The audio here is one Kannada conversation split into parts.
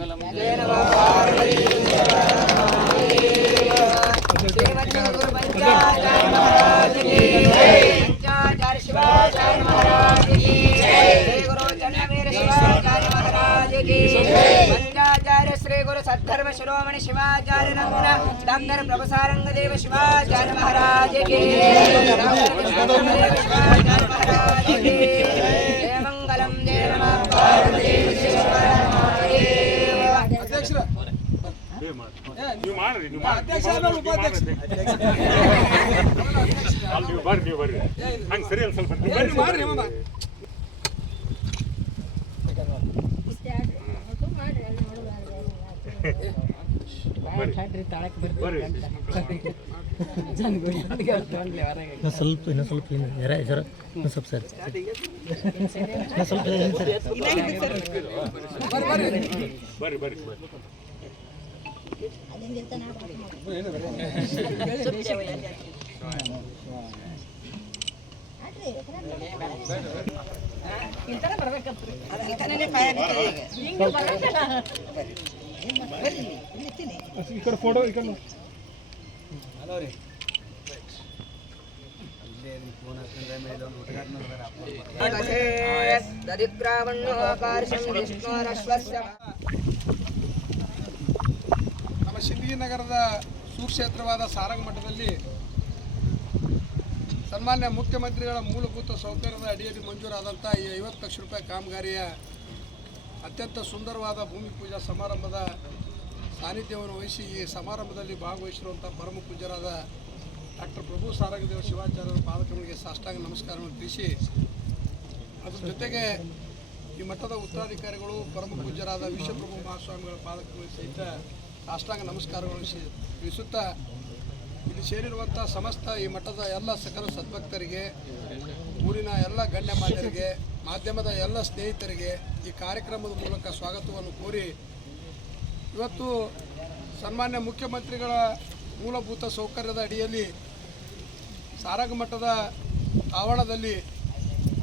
ಮಂಗಲಂ शिवाचार्य महाराज की श्री गुरु चन्नवीर शिवाचार्य महाराज की पंचाचार्य श्री गुरु सद्धर्म शिरोमणि शिवाचार्य रंगन डॉक्टर प्रभुसारंग देव शिवाचार्य महाराज की शिवाचार्य महाराज की जय मंगलम जय नमः पार्वती ఇక్కడ ఫోటో ఇక్కడ ನಮ್ಮ ಸಿಂದಗಿ ನಗರದ ಸುಕ್ಷೇತ್ರವಾದ ಸಾರಂಗ ಮಠದಲ್ಲಿ ಸನ್ಮಾನ್ಯ ಮುಖ್ಯಮಂತ್ರಿಗಳ ಮೂಲಭೂತ ಸೌಕರ್ಯದ ಅಡಿಯಲ್ಲಿ ಮಂಜೂರಾದಂಥ ಈ 50 ಲಕ್ಷ ರೂಪಾಯಿ ಕಾಮಗಾರಿಯ ಅತ್ಯಂತ ಸುಂದರವಾದ ಭೂಮಿ ಪೂಜಾ ಸಮಾರಂಭದ ಸಾನ್ನಿಧ್ಯವನ್ನು ವಹಿಸಿ ಈ ಸಮಾರಂಭದಲ್ಲಿ ಭಾಗವಹಿಸಿರುವಂಥ ಪರಮ ಪೂಜ್ಯರಾದ ಡಾಕ್ಟರ್ ಪ್ರಭು ಸಾರಂಗದೇವ ಶಿವಾಚಾರ್ಯರ ಪಾದಕಗಳಿಗೆ ಸಾಷ್ಟಾಂಗ ನಮಸ್ಕಾರವನ್ನು ತಿಳಿಸಿ ಅದರ ಜೊತೆಗೆ ಈ ಮಠದ ಉತ್ತರಾಧಿಕಾರಿಗಳು ಪರಮ ಪೂಜ್ಯರಾದ ವಿಶ್ವಪ್ರಭು ಮಹಾಸ್ವಾಮಿಗಳ ಪಾದಕಗಳಿಗೆ ಸಹಿತ ಸಾಷ್ಟಾಂಗ ನಮಸ್ಕಾರಗಳನ್ನು ತಿಳಿಸುತ್ತಾ ಇಲ್ಲಿ ಸೇರಿರುವಂಥ ಸಮಸ್ತ ಈ ಮಠದ ಎಲ್ಲ ಸಕಲ ಸದ್ಭಕ್ತರಿಗೆ ಊರಿನ ಎಲ್ಲ ಗಣ್ಯಮಾನ್ಯರಿಗೆ ಮಾಧ್ಯಮದ ಎಲ್ಲ ಸ್ನೇಹಿತರಿಗೆ ಈ ಕಾರ್ಯಕ್ರಮದ ಮೂಲಕ ಸ್ವಾಗತವನ್ನು ಕೋರಿ ಇವತ್ತು ಸನ್ಮಾನ್ಯ ಮುಖ್ಯಮಂತ್ರಿಗಳ ಮೂಲಭೂತ ಸೌಕರ್ಯದ ಅಡಿಯಲ್ಲಿ ಸಾರಂಗ ಮಠದ ಆವರಣದಲ್ಲಿ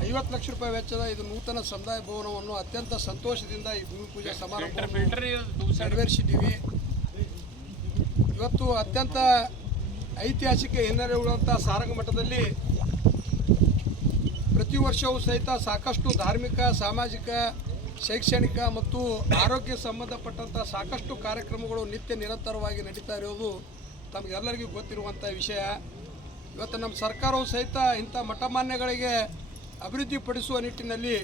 50 ಲಕ್ಷ ರೂಪಾಯಿ ವೆಚ್ಚದ ಇದು ನೂತನ ಸಮುದಾಯ ಭವನವನ್ನು ಅತ್ಯಂತ ಸಂತೋಷದಿಂದ ಈ ಭೂಮಿ ಪೂಜಾ ಸಮಾರಂಭವನ್ನು ನೆರವೇರಿಸಿದ್ದೀವಿ. ಇವತ್ತು ಅತ್ಯಂತ ಐತಿಹಾಸಿಕ ಹಿನ್ನೆಲೆ ಉಳ್ಳುವಂಥ ಸಾರಂಗ ಮಠದಲ್ಲಿ ಪ್ರತಿ ವರ್ಷವೂ ಸಹಿತ ಸಾಕಷ್ಟು ಧಾರ್ಮಿಕ ಸಾಮಾಜಿಕ ಶೈಕ್ಷಣಿಕ ಮತ್ತು ಆರೋಗ್ಯ ಸಂಬಂಧಪಟ್ಟಂಥ ಸಾಕಷ್ಟು ಕಾರ್ಯಕ್ರಮಗಳು ನಿತ್ಯ ನಿರಂತರವಾಗಿ ನಡೀತಾ ಇರೋದು ತಮಗೆಲ್ಲರಿಗೂ ಗೊತ್ತಿರುವಂಥ ವಿಷಯ. ಇವತ್ತು ನಮ್ಮ ಸರ್ಕಾರವು ಸಹಿತ ಇಂಥ ಮಠಮಾನ್ಯಗಳಿಗೆ ಅಭಿವೃದ್ಧಿಪಡಿಸುವ ನಿಟ್ಟಿನಲ್ಲಿ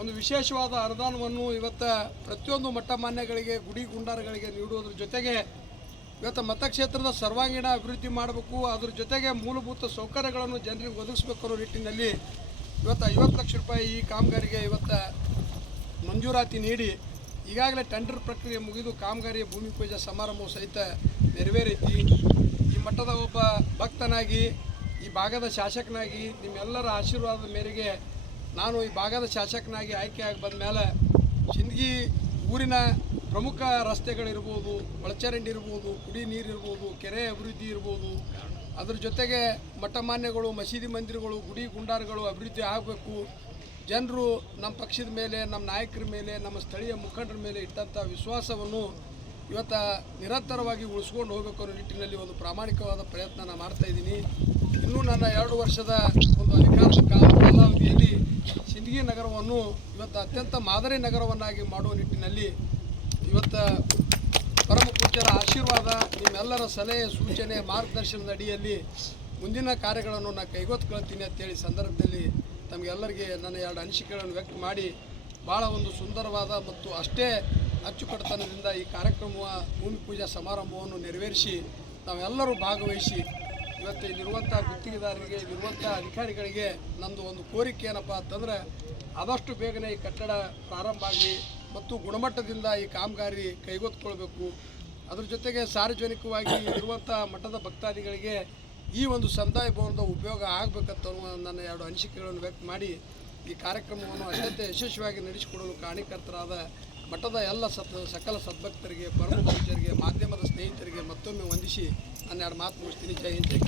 ಒಂದು ವಿಶೇಷವಾದ ಅನುದಾನವನ್ನು ಇವತ್ತು ಪ್ರತಿಯೊಂದು ಮಠಮಾನ್ಯಗಳಿಗೆ ಗುಡಿ ಗುಂಡಾರಗಳಿಗೆ ನೀಡುವುದ್ರ ಜೊತೆಗೆ ಇವತ್ತು ಮತಕ್ಷೇತ್ರದ ಸರ್ವಾಂಗೀಣ ಅಭಿವೃದ್ಧಿ ಮಾಡಬೇಕು, ಅದ್ರ ಜೊತೆಗೆ ಮೂಲಭೂತ ಸೌಕರ್ಯಗಳನ್ನು ಜನರಿಗೆ ಒದಗಿಸಬೇಕು ಅನ್ನೋ ನಿಟ್ಟಿನಲ್ಲಿ ಇವತ್ತು 50 ಲಕ್ಷ ರೂಪಾಯಿ ಈ ಕಾಮಗಾರಿಗೆ ಇವತ್ತು ಮಂಜೂರಾತಿ ನೀಡಿ ಈಗಾಗಲೇ ಟೆಂಡರ್ ಪ್ರಕ್ರಿಯೆ ಮುಗಿದು ಕಾಮಗಾರಿಯ ಭೂಮಿ ಪೂಜಾ ಸಮಾರಂಭವು ಸಹಿತ ನೆರವೇರೈತಿ. ಈ ಮಠದ ಒಬ್ಬ ಭಕ್ತನಾಗಿ ಈ ಭಾಗದ ಶಾಸಕನಾಗಿ ನಿಮ್ಮೆಲ್ಲರ ಆಶೀರ್ವಾದದ ಮೇರೆಗೆ ನಾನು ಈ ಭಾಗದ ಶಾಸಕನಾಗಿ ಆಯ್ಕೆಯಾಗಿ ಬಂದ ಮೇಲೆ ಸಿಂದಗಿ ಊರಿನ ಪ್ರಮುಖ ರಸ್ತೆಗಳಿರ್ಬೋದು, ಒಳಚರಂಡಿ ಇರ್ಬೋದು, ಕುಡಿ ನೀರು ಇರ್ಬೋದು, ಕೆರೆ ಅಭಿವೃದ್ಧಿ ಇರ್ಬೋದು, ಅದ್ರ ಜೊತೆಗೆ ಮಠಮಾನ್ಯಗಳು ಮಸೀದಿ ಮಂದಿರಗಳು ಗುಡಿ ಗುಂಡಾರಗಳು ಅಭಿವೃದ್ಧಿ ಆಗಬೇಕು. ಜನರು ನಮ್ಮ ಪಕ್ಷದ ಮೇಲೆ, ನಮ್ಮ ನಾಯಕರ ಮೇಲೆ, ನಮ್ಮ ಸ್ಥಳೀಯ ಮುಖಂಡರ ಮೇಲೆ ಇಟ್ಟಂಥ ವಿಶ್ವಾಸವನ್ನು ಇವತ್ತು ನಿರಂತರವಾಗಿ ಉಳಿಸ್ಕೊಂಡು ಹೋಗಬೇಕು ಅನ್ನೋ ನಿಟ್ಟಿನಲ್ಲಿ ಒಂದು ಪ್ರಾಮಾಣಿಕವಾದ ಪ್ರಯತ್ನ ನಾನು ಮಾಡ್ತಾಯಿದ್ದೀನಿ. ಇನ್ನೂ ನನ್ನ 2 ವರ್ಷದ ಒಂದು ಅಧಿಕಾರದ ಕಾಲಾವಧಿಯಲ್ಲಿ ಸಿಂದಗಿ ನಗರವನ್ನು ಇವತ್ತು ಅತ್ಯಂತ ಮಾದರಿ ನಗರವನ್ನಾಗಿ ಮಾಡುವ ನಿಟ್ಟಿನಲ್ಲಿ ಇವತ್ತು ಪರಮ ಪೂಜ್ಯರ ಆಶೀರ್ವಾದ, ನಿಮ್ಮೆಲ್ಲರ ಸಲಹೆ ಸೂಚನೆ ಮಾರ್ಗದರ್ಶನದ ಅಡಿಯಲ್ಲಿ ಮುಂದಿನ ಕಾರ್ಯಗಳನ್ನು ನಾನು ಕೈಗೊತ್ಕೊಳ್ತೀನಿ ಅಂತೇಳಿ ಸಂದರ್ಭದಲ್ಲಿ ತಮಗೆಲ್ಲರಿಗೆ ನನ್ನ 2 ಅನಿಸಿಕೆಗಳನ್ನು ವ್ಯಕ್ತ ಮಾಡಿ ಭಾಳ ಒಂದು ಸುಂದರವಾದ ಮತ್ತು ಅಷ್ಟೇ ಅಚ್ಚುಕಟ್ಟುತನದಿಂದ ಈ ಕಾರ್ಯಕ್ರಮ ಭೂಮಿ ಪೂಜಾ ಸಮಾರಂಭವನ್ನು ನೆರವೇರಿಸಿ ನಾವೆಲ್ಲರೂ ಭಾಗವಹಿಸಿ ಇವತ್ತು ಇಲ್ಲಿರುವಂಥ ಗುತ್ತಿಗೆದಾರರಿಗೆ, ಇಲ್ಲಿರುವಂಥ ಅಧಿಕಾರಿಗಳಿಗೆ ನಂದು ಒಂದು ಕೋರಿಕೆ ಏನಪ್ಪ ಅಂತಂದರೆ ಆದಷ್ಟು ಬೇಗನೆ ಈ ಕಟ್ಟಡ ಪ್ರಾರಂಭ ಆಗಲಿ ಮತ್ತು ಗುಣಮಟ್ಟದಿಂದ ಈ ಕಾಮಗಾರಿ ಕೈಗೆತ್ತಿಕೊಳ್ಬೇಕು. ಅದ್ರ ಜೊತೆಗೆ ಸಾರ್ವಜನಿಕವಾಗಿ ಇರುವಂಥ ಮಠದ ಭಕ್ತಾದಿಗಳಿಗೆ ಈ ಒಂದು ಸಮುದಾಯ ಭವನದ ಉಪಯೋಗ ಆಗಬೇಕಂತ ನನ್ನ 2 ಅನಿಸಿಕೆಗಳನ್ನು ವ್ಯಕ್ತ ಮಾಡಿ ಈ ಕಾರ್ಯಕ್ರಮವನ್ನು ಅತ್ಯಂತ ಯಶಸ್ವಿಯಾಗಿ ನಡೆಸಿಕೊಡಲು ಕಾರಣಕರ್ತರಾದ ಮಠದ ಎಲ್ಲ ಸಕಲ ಸದ್ಭಕ್ತರಿಗೆ, ಪರಮ ಪೂಜ್ಯರಿಗೆ, ಮಾಧ್ಯಮದ ಸ್ನೇಹಿತರಿಗೆ ಮತ್ತೊಮ್ಮೆ ವಂದಿಸಿ ನನ್ನ 2 ಮಾತು ಮುಗಿಸ್ತೀನಿ. ಜೈ ಹಿಂದ್, ಜೈ.